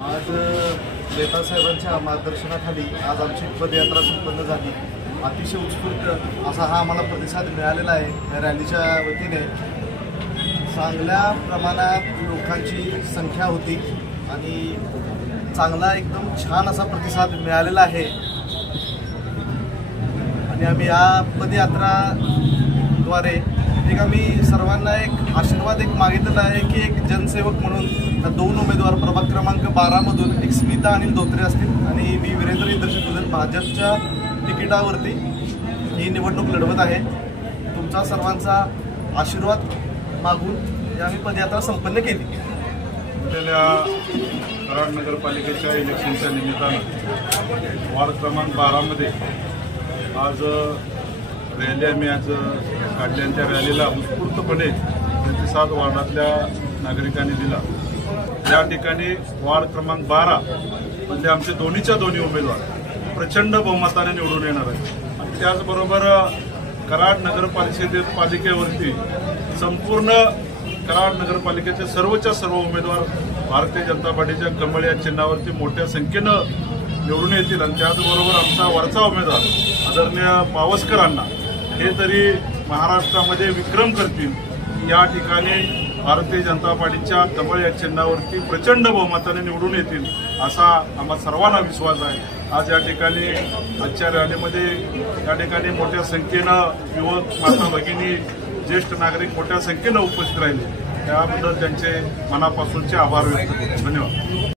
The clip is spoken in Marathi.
आज नेता साहेबांच्या मार्गदर्शनाखाली आज आमची पदयात्रा संपन्न झाली। अतिशय उत्स्फूर्त असा हा आम्हाला प्रतिसाद मिळालेला आहे। या रॅलीच्या वतीने चांगल्या प्रमाणात लोकांची संख्या होती आणि चांगला एकदम छान असा प्रतिसाद मिळालेला आहे आणि आम्ही या पदयात्राद्वारे आम्ही सर्वांना एक आशीर्वाद मागितलेला आहे की एक जनसेवक म्हणून दोन उमेदवार प्रभाग क्रमांक 12 मधून एक स्मिता अनिल धोत्रे असतील आणि मी वीरेंद्र इंद्रजित गुजर भाजपच्या तिकिटावरती ही निवडणूक लढवत आहे। तुमचा सर्वांचा आशीर्वाद मागून आम्ही पदयात्रा संपन्न केली। कराड नगरपालिकेच्या इलेक्शनच्या निमित्तानं वार्ड क्रमांक 12 मध्ये आज रॅली आम्ही आज काढल्या। त्या रॅलीला उत्स्फूर्तपणे प्रतिसाद वार्डातल्या नागरिकांनी दिला। या ठिकाणी वार्ड क्रमांक 12 म्हणजे आमचे दोन्ही उमेदवार प्रचंड बहुमताने निवडून येणार आहेत आणि त्याचबरोबर कराड नगरपालिकेवरती संपूर्ण कराड नगरपालिकेचे सर्वच्या सर्व उमेदवार भारतीय जनता पार्टीच्या कमळ या चिन्हावरती मोठ्या संख्येनं निवडून येतील आणि त्याचबरोबर आमचा वरचा उमेदवार आदरणीय पावसकरांना हे तरी महाराष्ट्रामध्ये विक्रम करतील। या ठिकाणी भारतीय जनता पार्टीच्या कमळ या चिन्हावरती प्रचंड बहुमताने निवडून येतील असा आम्हा सर्वांना विश्वास आहे। आज या ठिकाणी आजच्या रॅलीमध्ये या ठिकाणी मोठ्या संख्येनं युवक माता भगिनी ज्येष्ठ नागरिक मोठ्या संख्येनं उपस्थित राहिले। त्याबद्दल त्यांचे मनापासूनचे आभार व्यक्त करतो। धन्यवाद।